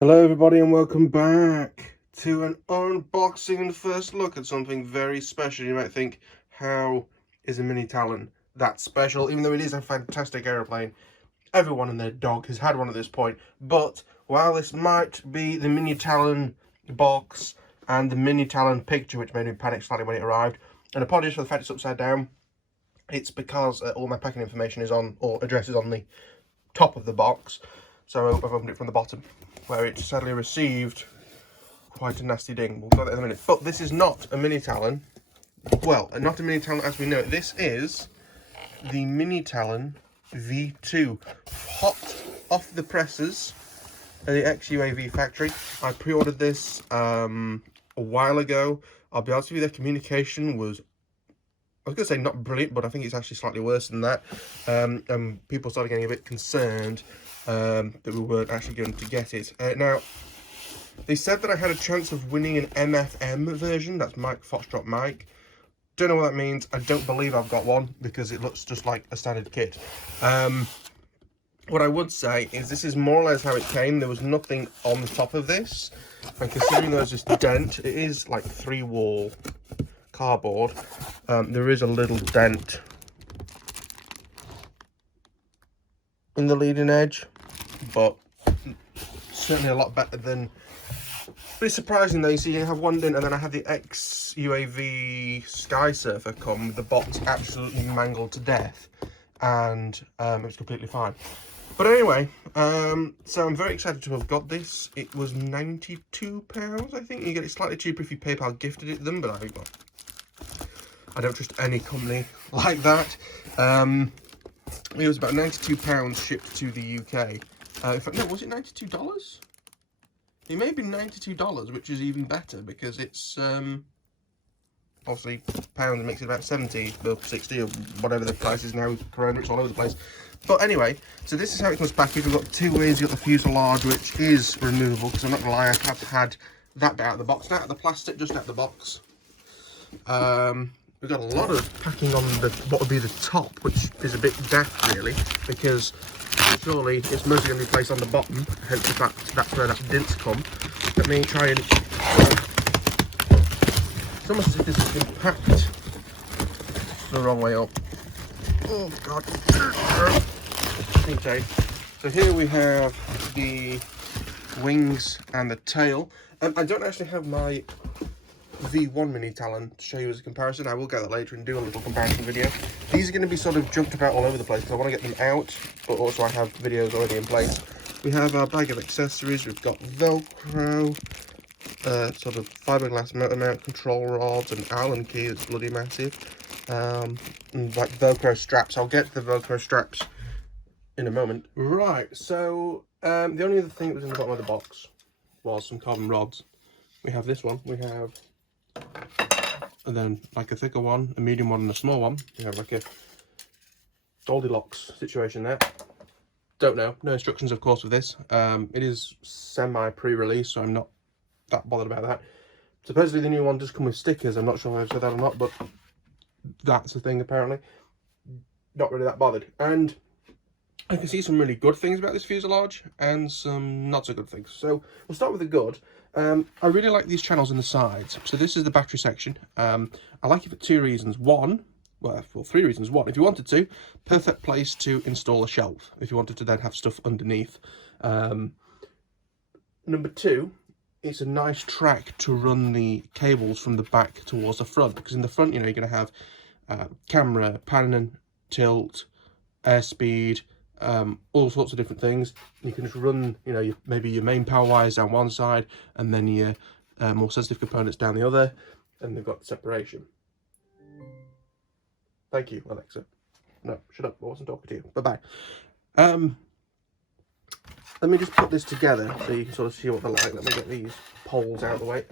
Hello everybody and welcome back to an unboxing and first look at something very special. You might think, how is a Mini Talon that special? Even though it is a fantastic aeroplane, everyone and their dog has had one at this point. But while this might be the Mini Talon box and the Mini Talon picture, which made me panic slightly when it arrived, and apologies for the fact it's upside down, it's because all my packing information is on, or address is on the top of the box. So I've opened it from the bottom, where it sadly received quite a nasty ding. We'll go there in a minute. But this is not a Mini Talon. Well, not a Mini Talon as we know it. This is the Mini Talon V2. Hot off the presses at the X-UAV factory. I pre-ordered this a while ago. I'll be honest with you, their communication was, I was going to say not brilliant, but I think it's actually slightly worse than that. And people started getting a bit concerned that we weren't actually going to get it. Now, they said that I had a chance of winning an MFM version. That's Mike Foxtrot Mike. Don't know what that means. I don't believe I've got one because it looks just like a standard kit. What I would say is this is more or less how it came. There was nothing on the top of this. And considering there's this dent, it is like 3-wall cardboard. There is a little dent in the leading edge, but certainly a lot better than. But it's surprising though. You see, you have one dent, and then I have the X-UAV Sky Surfer come with the box absolutely mangled to death, and it was completely fine. But anyway, so I'm very excited to have got this. It was £92, I think. You get it slightly cheaper if you PayPal gifted it them, but I don't trust any company like that. It was about £92 shipped to the UK. In fact, no, was it $92? It may be $92, which is even better because it's obviously pound makes it about 70 or 60 or whatever the price is now. Corona, it's all over the place. But anyway, so this is how it comes packaged. We've got two ways. You've got the fuselage, which is removable because I'm not gonna lie, I have had that bit out of the box. Not out of the plastic, just out of the box. We've got a lot of packing on the what would be the top, which is a bit daft really, because surely it's mostly going to be placed on the bottom, hence the fact that's where that didn't come. Let me try and. It's almost as if this has been packed the wrong way up. Oh god. Okay, so here we have the wings and the tail. I don't actually have my V1 Mini Talon to show you as a comparison. I will get that later and do a little comparison video. These are going to be sort of jumped about all over the place because I want to get them out, but also I have videos already in place. We have our bag of accessories. We've got Velcro, sort of fiberglass motor mount control rods, and Allen key that's bloody massive, and like Velcro straps. I'll get to the Velcro straps in a moment. Right, so the only other thing that was in the bottom of the box was some carbon rods. We have this one. We have, and then like a thicker one, a medium one, and a small one. You have like a Goldilocks situation there. Don't know. No instructions, of course, with this. It is semi pre-release, so I'm not that bothered about that. Supposedly the new one does come with stickers. I'm not sure if I've said that or not, but that's the thing apparently. Not really that bothered. And I can see some really good things about this fuselage and some not so good things. So we'll start with the good. I really like these channels on the sides. So this is the battery section. I like it for two reasons. One, well, for three reasons. One, if you wanted to, perfect place to install a shelf. If you wanted to then have stuff underneath. Number two, it's a nice track to run the cables from the back towards the front. Because in the front, you know, you're going to have camera, pan and tilt, airspeed, all sorts of different things. You can just run, you know, maybe your main power wires down one side and then your more sensitive components down the other, and they've got separation. Thank you, Alexa. No, shut up, I wasn't talking to you. Bye-bye. Let me just put this together so you can sort of see what they're like. Let me get these poles out of the way.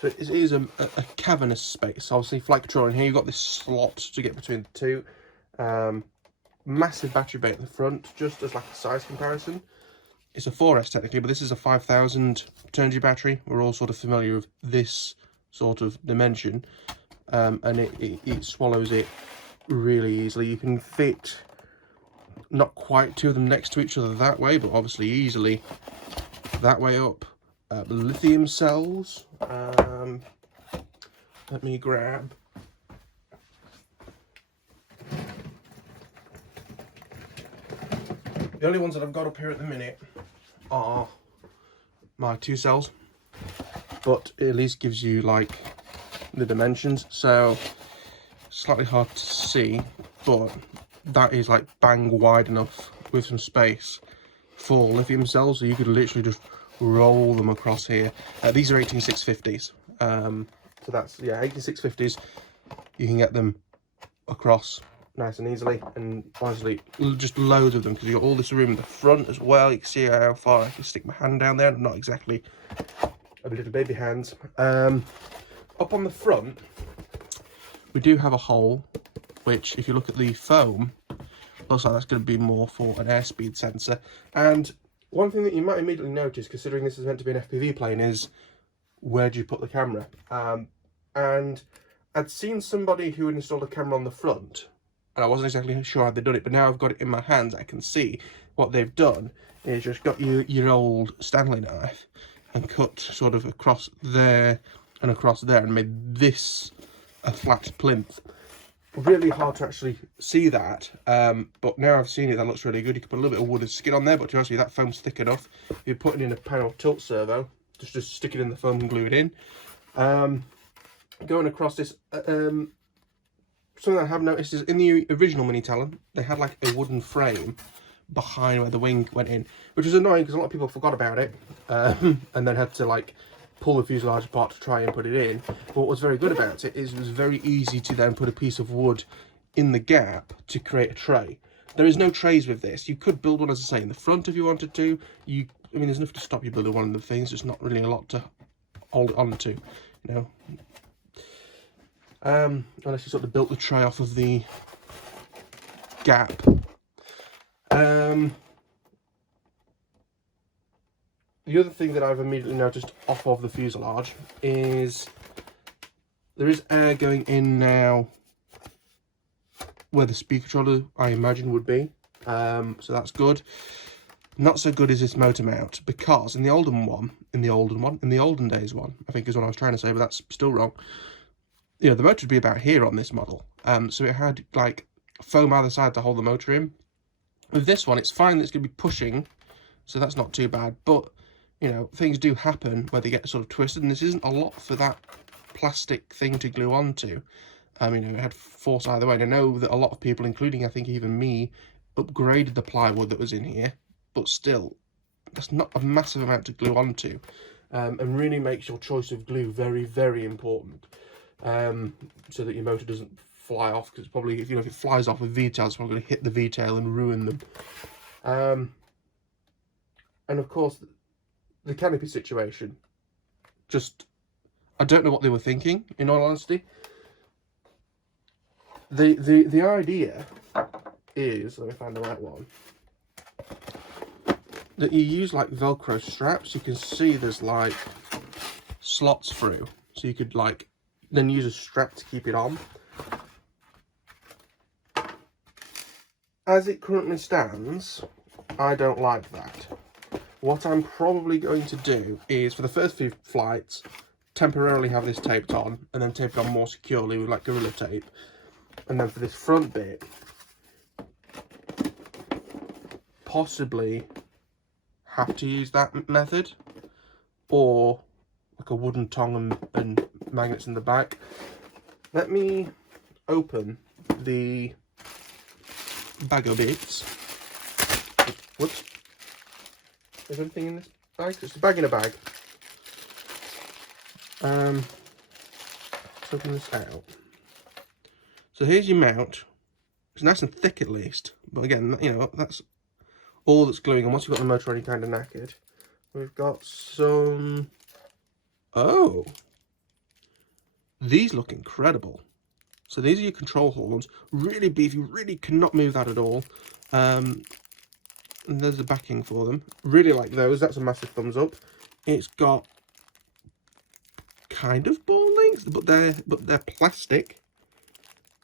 So it is a cavernous space. Obviously, flight control in here, you've got this slot to get between the two. Massive battery bay at the front, just as like a size comparison. It's a 4S technically, but this is a 5000 Turnigy battery. We're all sort of familiar with this sort of dimension, and it swallows it really easily. You can fit not quite two of them next to each other that way, but obviously easily that way up. Lithium cells. Let me grab. The only ones that I've got up here at the minute are my 2 cells, but it at least gives you like the dimensions, so slightly hard to see, but that is like bang wide enough with some space for lithium cells, so you could literally just roll them across here. These are 18650s, so that's, yeah, 18650s. You can get them across nice and easily, and honestly, just loads of them, because you've got all this room in the front as well. You can see how far I can stick my hand down there. Not exactly a little baby hands. Up on the front, we do have a hole, which if you look at the foam, looks like that's going to be more for an airspeed sensor. And one thing that you might immediately notice, considering this is meant to be an FPV plane, is where do you put the camera? And I'd seen somebody who had installed a camera on the front, and I wasn't exactly sure how they'd done it, but now I've got it in my hands, I can see what they've done is just got your old Stanley knife and cut sort of across there and across there and made this a flat plinth. Really hard to actually see that, but now I've seen it, that looks really good. You can put a little bit of wood skin on there, but to be honest with you, that foam's thick enough. If you're putting in a panel tilt servo, just stick it in the foam and glue it in. Going across this, something I have noticed is in the original Mini Talon, they had like a wooden frame behind where the wing went in, which was annoying because a lot of people forgot about it, and then had to like pull the fuselage apart to try and put it in. But what was very good about it is it was very easy to then put a piece of wood in the gap to create a tray. There is no trays with this. You could build one, as I say, in the front if you wanted to. I mean, there's nothing to stop you building one of the things. There's not really a lot to hold it on to, you know. Unless you sort of built the tray off of the gap. The other thing that I've immediately noticed off of the fuselage is there is air going in now where the speed controller, I imagine, would be. So that's good. Not so good is this motor mount, because in the olden days one, I think is what I was trying to say, but that's still wrong. You know, the motor would be about here on this model. So it had like foam either side to hold the motor in. With this one, it's fine that it's going to be pushing, so that's not too bad. But, you know, things do happen where they get sort of twisted, and this isn't a lot for that plastic thing to glue onto. You know, it had force either way. And I know that a lot of people, including I think even me, upgraded the plywood that was in here, but still, that's not a massive amount to glue onto. And really makes your choice of glue very, very important. So that your motor doesn't fly off, because probably, if it flies off with V-tails, it's probably going to hit the V-tail and ruin them. And of course, the canopy situation, just, I don't know what they were thinking, in all honesty. The idea is, let me find the right one, that you use like Velcro straps. You can see there's like slots through, so you could like then use a strap to keep it on. As it currently stands, I don't like that. What I'm probably going to do is, for the first few flights, temporarily have this taped on, and then tape it on more securely with like Gorilla Tape. And then for this front bit, possibly have to use that method, or like a wooden tongue and magnets in the back. Let me open the bag of bits. Whoops. Is everything in this bag? It's a bag in a bag. Let's open this out. So here's your mount. It's nice and thick at least, but again, you know, that's all that's gluing on. Once you've got the motor already kind of knackered, we've got some... Oh! These look incredible. So these are your control horns. Really beefy, really cannot move that at all. And there's the backing for them. Really like those. That's a massive thumbs up. It's got kind of ball links, but they're plastic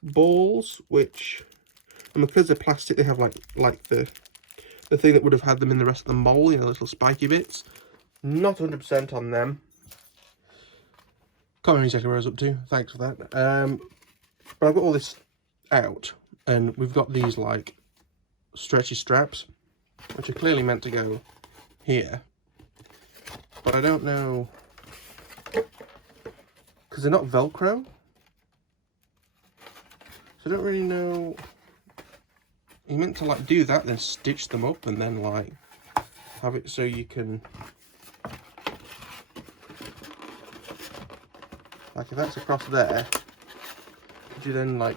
balls, which And because they're plastic, they have like the thing that would have had them in the rest of the mold, you know, little spiky bits. Not 100% on them. Can't remember exactly where I was up to. Thanks for that. But I've got all this out, and we've got these like stretchy straps, which are clearly meant to go here. But I don't know, because they're not Velcro. So I don't really know. You're meant to like do that, then stitch them up, and then like have it so you can, like if that's across there, could you then like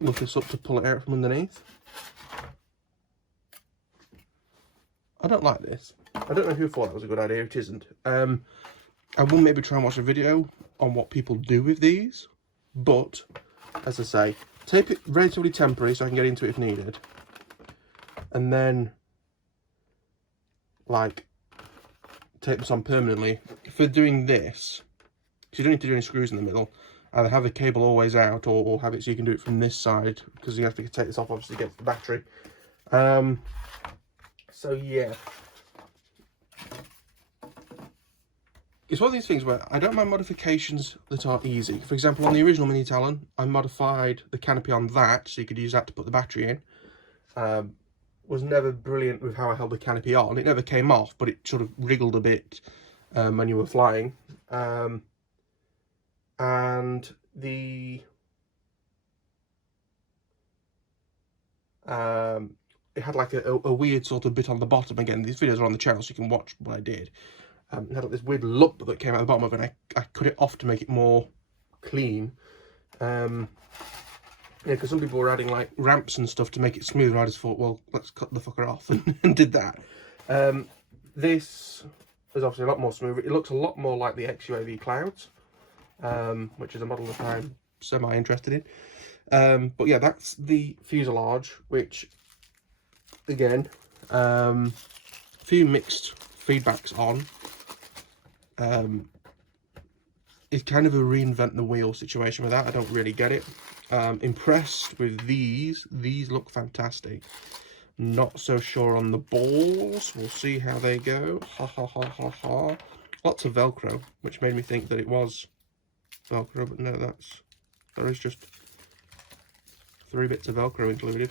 look this up to pull it out from underneath? I don't like this. I don't know who thought that was a good idea. It isn't. I will maybe try and watch a video on what people do with these, but as I say, tape it relatively temporary so I can get into it if needed, and then like tape this on permanently. For doing this, because you don't need to do any screws in the middle, either have the cable always out or have it so you can do it from this side, because you have to take this off obviously to get the battery. So yeah, it's one of these things where I don't mind modifications that are easy. For example, on the original Mini Talon, I modified the canopy on that so you could use that to put the battery in. Was never brilliant with how I held the canopy on. It never came off, but it sort of wriggled a bit when you were flying. And the it had like a weird sort of bit on the bottom. Again, these videos are on the channel so you can watch what I did. It had like this weird lump that came out the bottom of it, and I cut it off to make it more clean. Yeah, because some people were adding like ramps and stuff to make it smooth, and I just thought, well, let's cut the fucker off, and did that. This is obviously a lot more smooth. It looks a lot more like the X-UAV Clouds, which is a model that I'm semi-interested in. But yeah, that's the fuselage, which, again, few mixed feedbacks on. It's kind of a reinvent the wheel situation with that. I don't really get it. Impressed with these. These look fantastic. Not so sure on the balls. We'll see how they go. Ha ha ha ha ha. Lots of Velcro, which made me think that it was Velcro, but no, there is just 3 bits of Velcro included.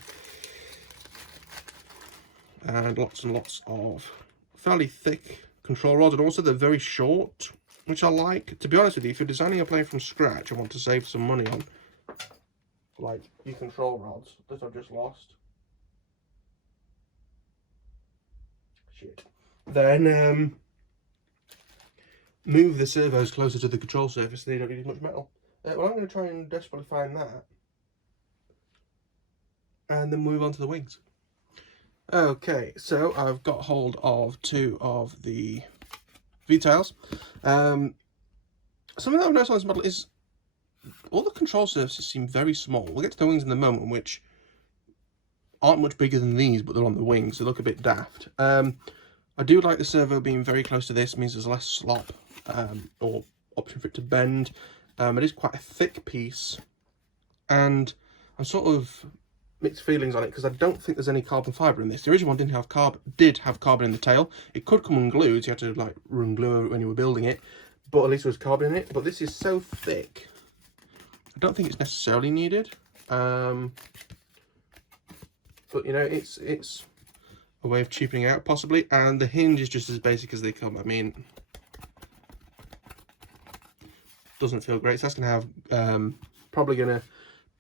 And lots of fairly thick control rods, and also they're very short, which I like. To be honest with you, if you're designing a plane from scratch and want to save some money on like your control rods that I've just lost, then move the servos closer to the control surface so they don't need as much metal. Well, I'm going to try and desperately find that, and then move on to the wings. Okay, so I've got hold of 2 of the V-tails. Something that I've noticed on this model is all the control surfaces seem very small. We'll get to the wings in a moment, which aren't much bigger than these, but they're on the wings. They look a bit daft. I do like the servo being very close to this. It means there's less slop or option for it to bend. It is quite a thick piece, and I'm sort of mixed feelings on it because I don't think there's any carbon fibre in this. The original one did have carbon in the tail. It could come unglued, so you had to like run glue over it when you were building it, but at least there was carbon in it. But this is so thick, I don't think it's necessarily needed. But you know, it's a way of cheapening out possibly, and the hinge is just as basic as they come. I mean, doesn't feel great. So that's gonna have probably gonna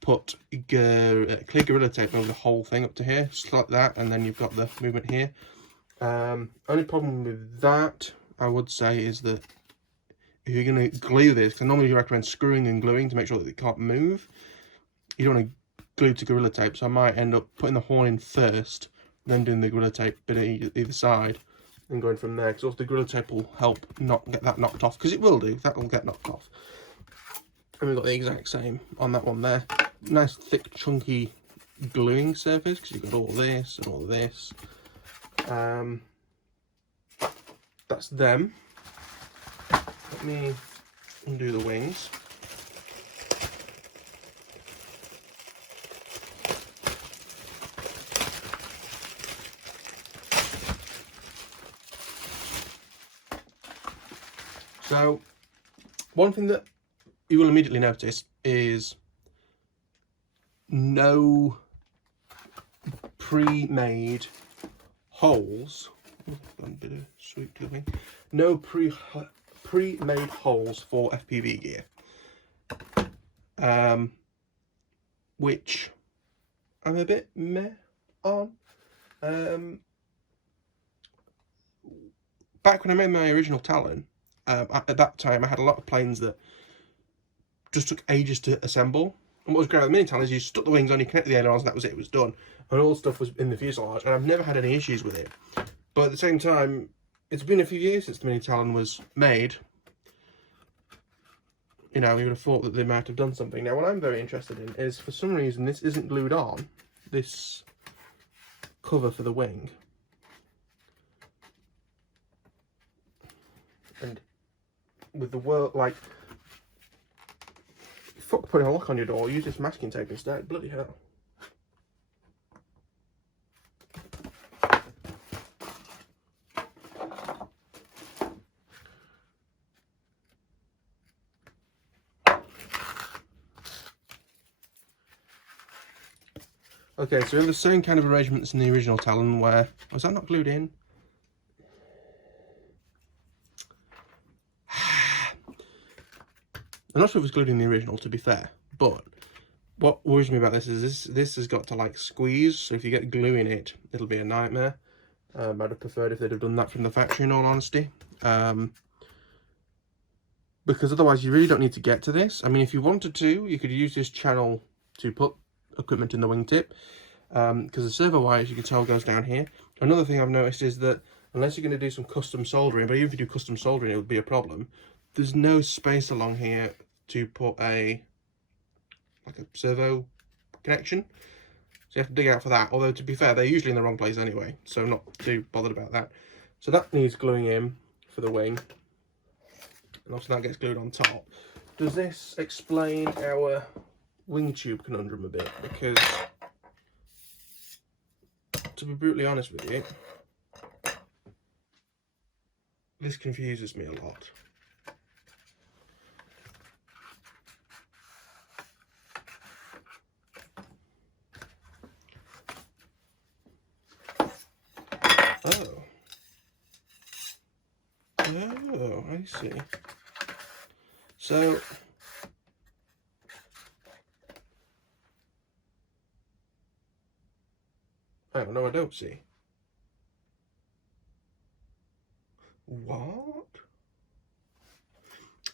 put clear Gorilla Tape over the whole thing up to here, just like that, and then you've got the movement here. Only problem with that, I would say, is that if you're going to glue this, because normally you recommend screwing and gluing to make sure that it can't move, you don't want to glue to Gorilla Tape, so I might end up putting the horn in first, then doing the Gorilla Tape bit either side, and going from there, because also the Gorilla Tape will help not get that knocked off, because it will do, that will get knocked off. And we've got the exact same on that one there. Nice thick chunky gluing surface, because you've got all this and all this. That's them. Let me undo the wings. So, one thing that you will immediately notice is no pre-made holes. A bit of sweep to the wing. No pre-made holes for FPV gear, which I'm a bit meh on. Back when I made my original Talon, at that time I had a lot of planes that just took ages to assemble. And what was great about the Mini Talon is you stuck the wings on, you connected the ailerons, and that was it, it was done. And all the stuff was in the fuselage, and I've never had any issues with it. But at the same time, it's been a few years since the Mini Talon was made. You know, you would have thought that they might have done something. Now, what I'm very interested in is, for some reason, this isn't glued on, this cover for the wing. And with the world, like, fuck putting a lock on your door, use this masking tape instead. Bloody hell. Okay, so we have the same kind of arrangement as in the original Talon, where... Was that not glued in? I'm not sure if it's glued in the original, to be fair, but what worries me about this is this has got to, like, squeeze, so if you get glue in it, it'll be a nightmare. I'd have preferred if they'd have done that from the factory, in all honesty. Because otherwise you really don't need to get to this. I mean, if you wanted to, you could use this channel to put equipment in the wingtip, because the servo wire, as you can tell, goes down here. Another thing I've noticed is that unless you're going to do some custom soldering, but even if you do custom soldering, it would be a problem. There's no space along here to put a servo connection, so you have to dig out for that. Although, to be fair, they're usually in the wrong place anyway, so I'm not too bothered about that. So that needs gluing in for the wing, and also that gets glued on top. Does this explain our wing tube conundrum a bit? Because, to be brutally honest with you, this confuses me a lot. Oh, I see. So, oh, no, I don't see. What?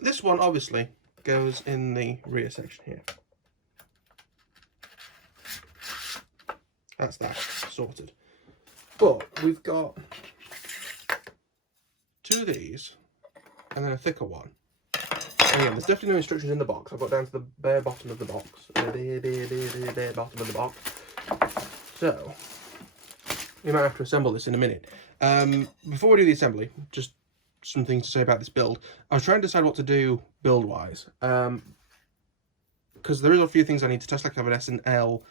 This one obviously goes in the rear section here. That's that sorted. But we've got two of these and then a thicker one. And again, there's definitely no instructions in the box. I've got down to the bare bottom of the box. Bare bottom of the box. So, we might have to assemble this in a minute. Before we do the assembly, just some things to say about this build. I was trying to decide what to do build-wise. Because there is a few things I need to test, like I have an S&L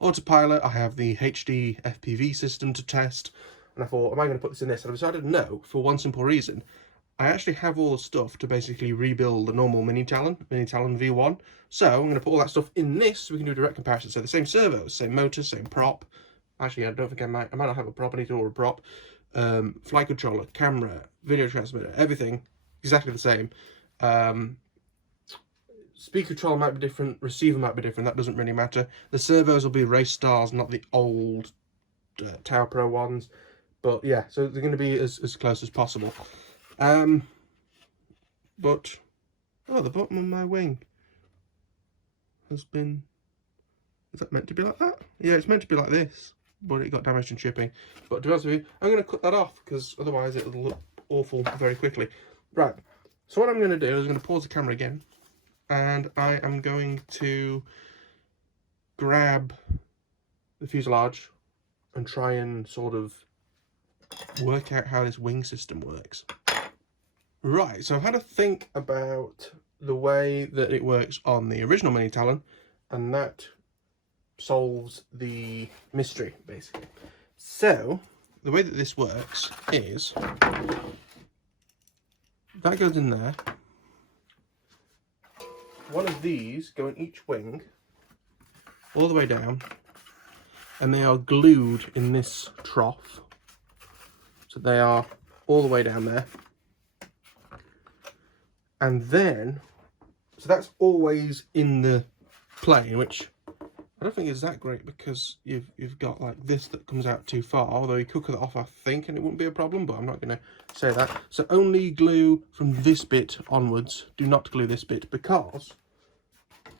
autopilot, I have the HD FPV system to test, and I thought, am I going to put this in this? And I decided no, for one simple reason. I actually have all the stuff to basically rebuild the normal Mini Talon V1. So I'm going to put all that stuff in this so we can do a direct comparison. So the same servos, same motor, same prop. Actually, I don't think I might not have a prop, I need to order a prop. Flight controller, camera, video transmitter, everything exactly the same. Speaker control might be different, receiver might be different, that doesn't really matter. The servos will be race stars, not the old Tower Pro ones. But yeah, so they're going to be as close as possible. But, oh, the bottom of my wing has been, is that meant to be like that? Yeah, it's meant to be like this, but it got damaged in shipping. But to be honest with you, I'm going to cut that off, because otherwise it'll look awful very quickly. Right, so what I'm going to do is I'm going to pause the camera again, and I am going to grab the fuselage and try and sort of work out how this wing system works. Right, so I've had to think about the way that it works on the original Mini Talon, and that solves the mystery, basically. So, the way that this works is that goes in there. One of these go in each wing, all the way down, and they are glued in this trough. So they are all the way down there. And then, so that's always in the plane, which I don't think is that great because you've got like this that comes out too far, although you could cut it off, I think, and it wouldn't be a problem, but I'm not going to say that. So only glue from this bit onwards. Do not glue this bit, because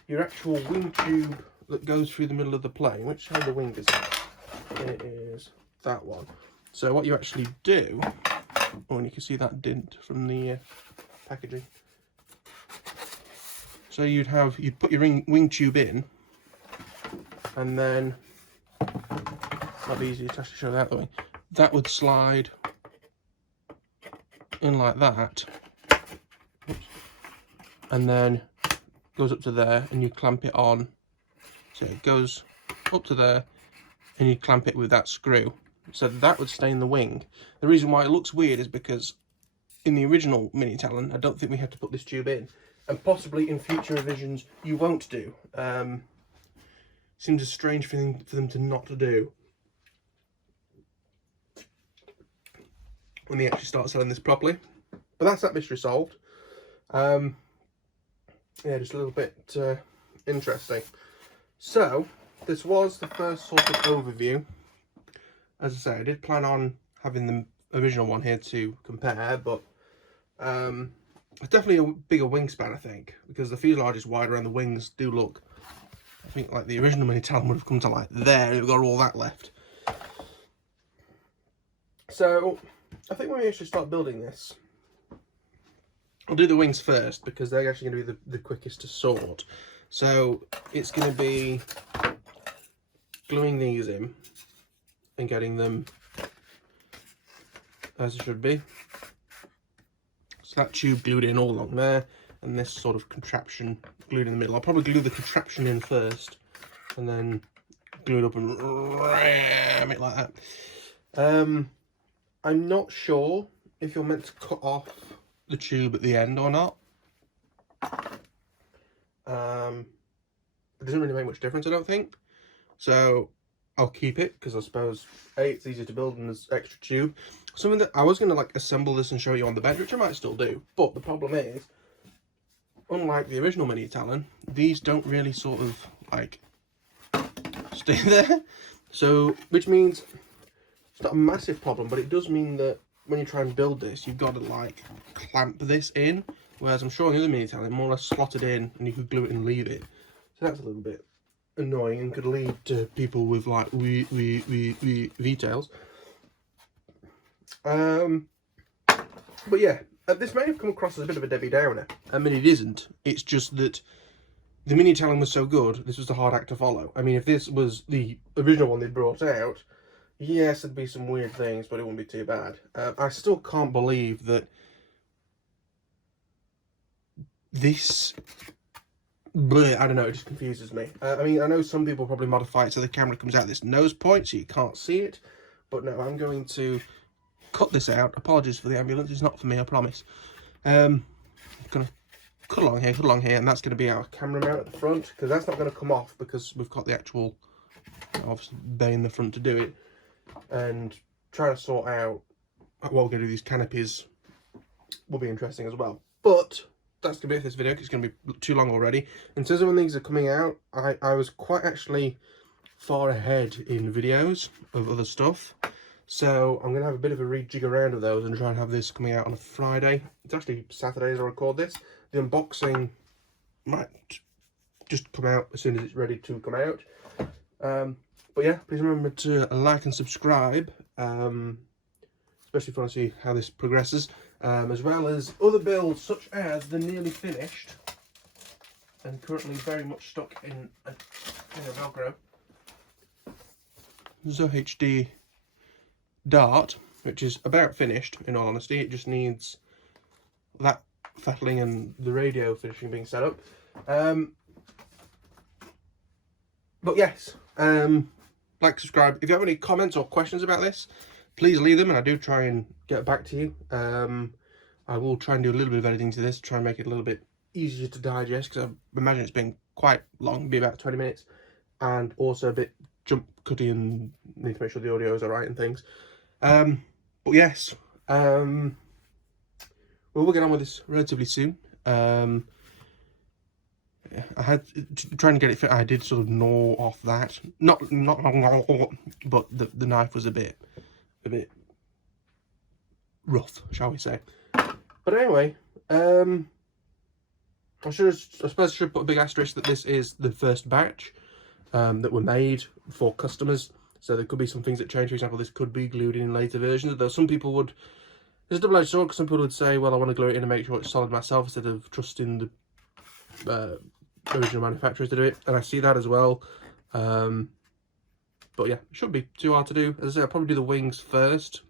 your actual wing tube that goes through the middle of the plane, which side of the wing is it? It is that one. So what you actually do, oh, and you can see that dint from the packaging. So you'd put your wing tube in, and then, might be easier to actually show that way, that would slide in like that. Oops. And then goes up to there, and you clamp it on. So it goes up to there, and you clamp it with that screw. So that would stay in the wing. The reason why it looks weird is because in the original Mini Talon, I don't think we had to put this tube in. And possibly in future revisions, you won't do. Seems a strange thing for them to not do when they actually start selling this properly. But that's that mystery solved. Yeah, just a little bit interesting. So, this was the first sort of overview. As I say, I did plan on having the original one here to compare, but it's definitely a bigger wingspan, I think, because the fuselage is wider and the wings do look, I think, like the original Mini Talon would have come to like there, you've got all that left. So, I think when we actually start building this, I'll do the wings first, because they're actually going to be the quickest to sort. So, it's going to be gluing these in and getting them as it should be. So that tube glued in all along there, and this sort of contraption glued in the middle. I'll probably glue the contraption in first, and then glue it up and ram it like that. I'm not sure if you're meant to cut off the tube at the end or not. It doesn't really make much difference, I don't think. So I'll keep it, because I suppose A, it's easier to build and there's extra tube. Something that I was going to like assemble this and show you on the bed, which I might still do, but the problem is, unlike the original Mini Talon, these don't really sort of like stay there. So, which means it's not a massive problem, but it does mean that when you try and build this, you've got to like clamp this in, whereas I'm sure on the other Mini Talon, more or less slotted in and you could glue it and leave it. So that's a little bit annoying and could lead to people with like V-tails. But yeah, this may have come across as a bit of a Debbie Downer. I mean, it isn't. It's just that the Mini Talon was so good, this was the hard act to follow. I mean, if this was the original one they brought out, yes, there'd be some weird things, but it wouldn't be too bad. I still can't believe that this... Bleh, I don't know, it just confuses me. I mean, I know some people probably modify it so the camera comes out this nose point so you can't see it. But no, I'm going to cut this out. Apologies for the ambulance, it's not for me, I promise. I'm going to cut along here, and that's going to be our camera mount at the front, because that's not going to come off because we've got the actual, obviously, bay in the front to do it. And trying to sort out what we're going to do with these canopies will be interesting as well. But that's going to be it for this video, because it's going to be too long already. In terms of when things are coming out, I was quite actually far ahead in videos of other stuff. So I'm going to have a bit of a rejig around of those and try and have this coming out on a Friday. It's actually Saturday as I record this. The unboxing might just come out as soon as it's ready to come out. But yeah, please remember to like and subscribe, especially if you want to see how this progresses, as well as other builds such as the nearly finished and currently very much stuck in a Velcro ZHD Dart, which is about finished in all honesty. It just needs that fettling and the radio finishing being set up. But yes, like, subscribe. If you have any comments or questions about this, please leave them, and I do try and get back to you. I will try and do a little bit of editing to this, try and make it a little bit easier to digest, because I imagine it's been quite long, be about 20 minutes, and also a bit jump cutty and need to make sure the audio is alright and things. But yes, we'll get on with this relatively soon. I had trying to get it fit. I did sort of gnaw off that, not but the knife was a bit rough, shall we say. But anyway, I suppose I should put a big asterisk that this is the first batch that were made for customers. So there could be some things that change. For example, this could be glued in later versions. Though some people would, there's a double-edged sword, because some people would say, well, I want to glue it in and make sure it's solid myself instead of trusting the original manufacturers to do it. And I see that as well. But yeah, it shouldn't be too hard to do. As I say, I'll probably do the wings first,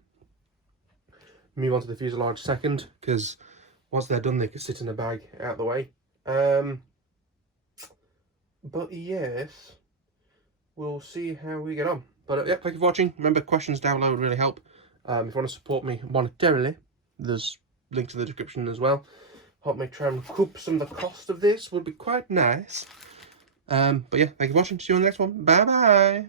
move on to the fuselage second, because once they're done, they can sit in a bag out of the way. But yes, we'll see how we get on. But yeah, thank you for watching. Remember, questions down below would really help. If you want to support me monetarily, there's links in the description as well. Help me try and recoup some of the cost of this would be quite nice. But yeah, thank you for watching. See you on the next one. Bye bye.